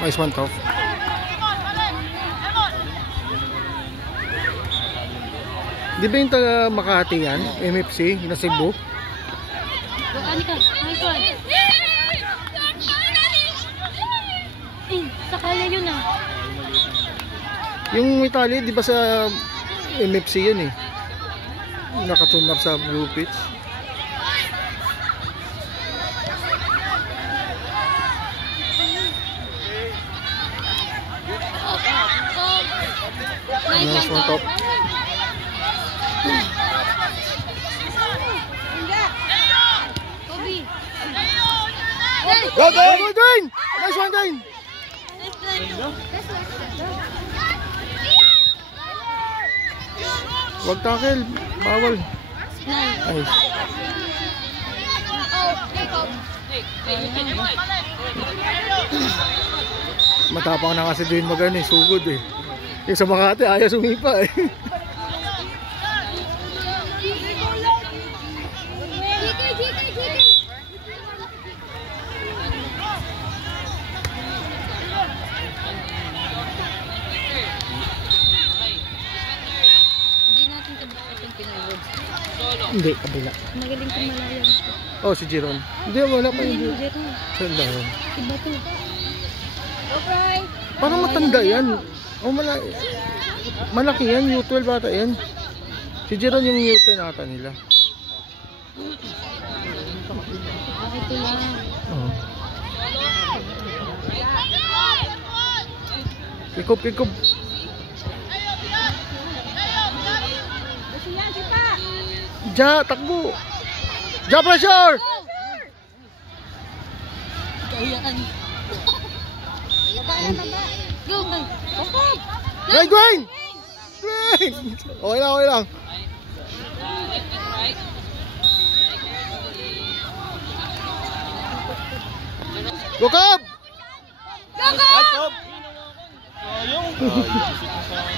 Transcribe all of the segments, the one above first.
Nice one, Top. Di ba yung taga Makati yan? MFC na Cebu? Sakala yun ah. Yung Italy, di ba sa MFC yan eh? Nakatune up sa blue pitch. Nice one, Top. Go, go! Go, Dwayne! Nice one, Dwayne! Wag tackle. Bawal. Nice. Matapang na kasi Dwayne mag sugod eh. Yung sa Makati, ayaw sumipa eh. Hindi, kabila. Magaling kang malayan. Oh, si Jeron. Hindi, wala pa yung Jeron. Saan ba yun? Iba to. Parang matanda yan. Oh, malaki yan. U12 bata yan. Si Jeron yung U10 nata nila. Bakit ito lang? Oh. Kikob. Ja, takbo. Ja, pressure. Kailangan. Go, go. Hey, Dwayne. Okay lang. Go, Cobb.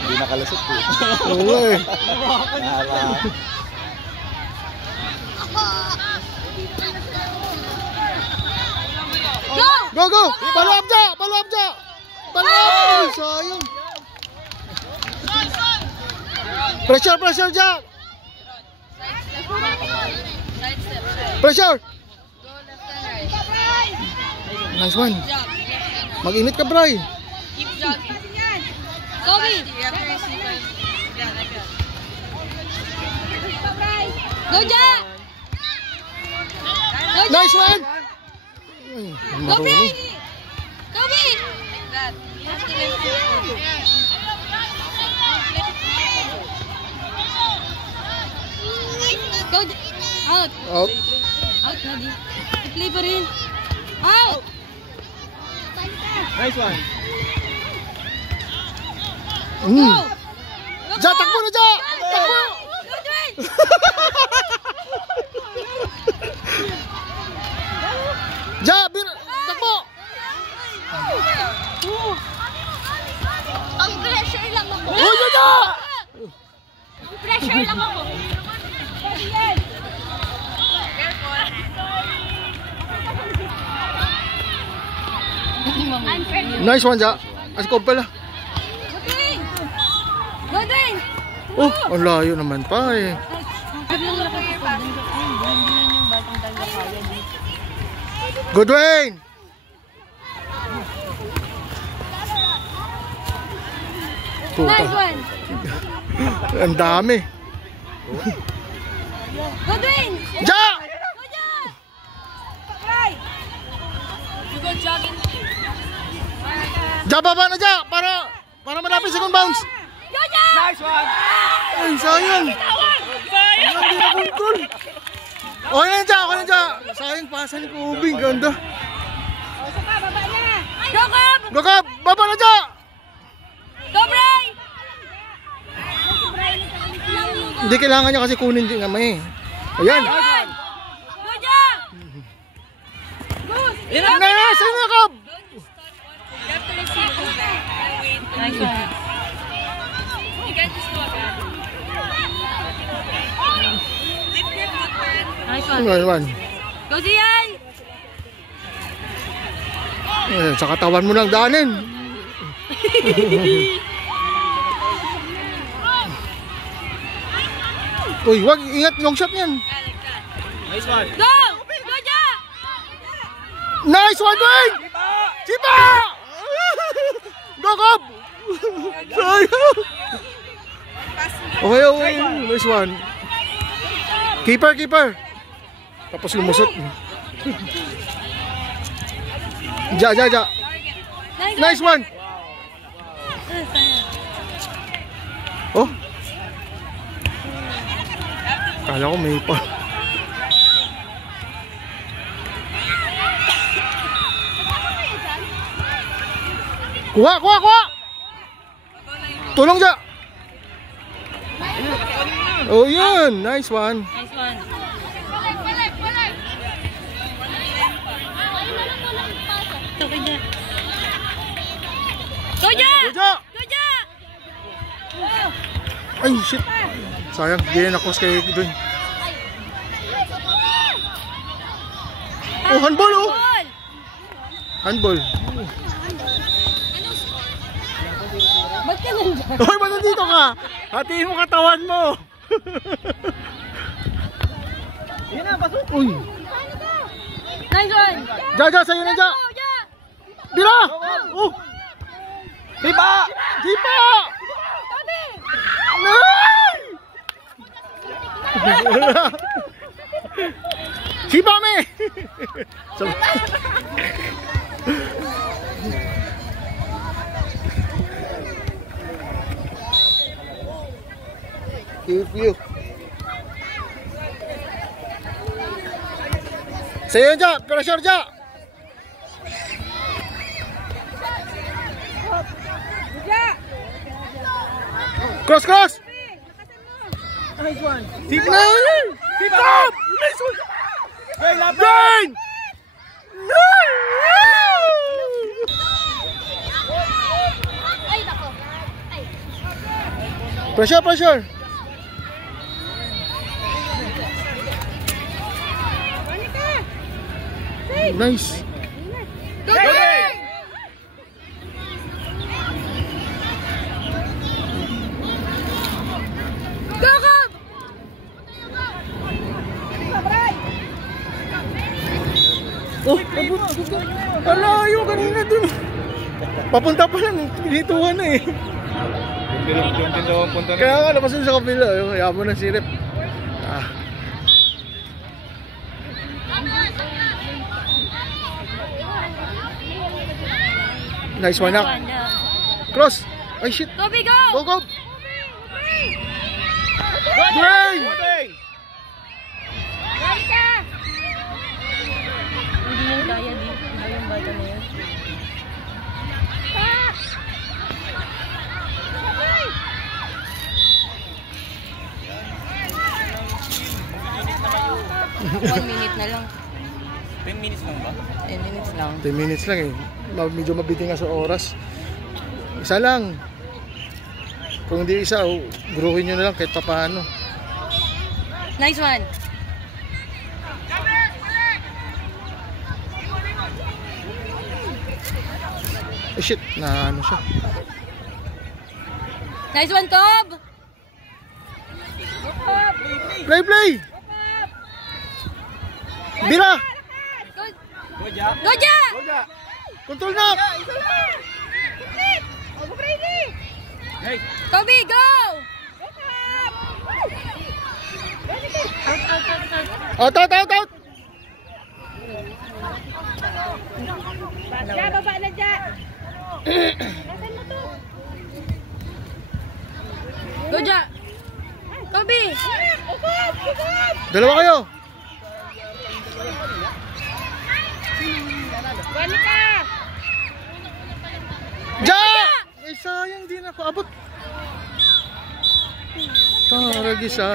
Hindi nakalasot po. Oo eh. Go! Follow up, Ja! Sayang. Pressure, Ja! Pressure! Nice one. Mag-init ka, Bray. Kobe! Go, Ja! Nice one! Kobe! Kobe! Go! Out! Out na di. I-play pa rin. Out! Nice one. Ja, takbo na, Ja! Takbo! Go, Dwayne! Ja, takbo! Ang pressure lang ako. Uy, Ja! Pressure lang ako. Nice one, Ja. Askob pala. Go, Dwayne! Oh, ang layo naman pa eh. Go, Dwayne! Nice one! Ang dami. Go, Dwayne! Ja! Go, Ja! Right! You go jogging. Ja, baba na, Ja! Para malapit second bounce. Go, Ja! Nice one. Ay, sayang. Hindi na control. Okay na, Ja. Sayang pasa ni Kubing. Ganda. Go, Cobb! Go, Cobb! Baba na, Ja! Go, Bray! Hindi kailangan niya kasi kunin din naman eh. Ayan. Go, Ja! Sa'yo na, Cobb! Nice one. You got this one. Nice one. Nice one. Go, Zian! Sa katawan mo lang daanin. Uy, wag, ingat, long shot yan. Nice one. Go! Go, Ja! Nice one, Dwayne! Sipa! Go, Cob! Sayang! Okay, okay. Nice one. Keeper, keeper. Tapos lumusot. Ja. Nice one. Oh. Kala ko may pa. Kuha. Tulong Ja. Oh, yun. Nice one. Nice one. Ito kay Ja. Go, Ja! Go, Ja. Go, Ja! Ay, shit. Sayang, di na nakos kay Dwayne. Oh, handball, oh. Ball! Handball. Ba't ka nandiyan? Hoy, ba't nandito ka? Hatiin mo katawan mo. Uy. Nice one! Ja, sa'yo na, Ja. Go, Ja! Bila! Oh! Diba? Dipa! Tabi! Nay! Sipa me! Review. Sa'yo, Ja! Pressure, Ja! Cross! Nice one. Sipa! Sipa! Nice one! Hey, lapit! Dwayne! Ay, nako! Ay! Pressure! Nice! Go, Ja! Go, Cob! Oh, alayo kanina dun. Papunta pa lang, pinituhan na eh. Yung tindahan punta na. Kaya nga, napasun sa kapila, yung kaya mo ng sirip. Ah. Nice one up. Cross. Ay shit. Kobe, go! Go. Dwayne! Balik ka! Hindi yan kaya din. Hindi yung bata na yan. One minute na lang. 10 minutes lang ba? 10 minutes lang. 10 minutes lang eh. Medyo mabiting nga sa oras. Isa lang. Kung hindi isa, guruhin nyo na lang kahit pa paano. Nice one. Eh shit, na ano siya. Nice one, Cob! Play! Bila! Go, Ja! Control na! Hey! Kobe, go! Out! Ja, baba na, Ja! Go, Ja! Kobe! Dalawa kayo! Balik ka! Ja! Eh sayang din ako abot. Taragis ah.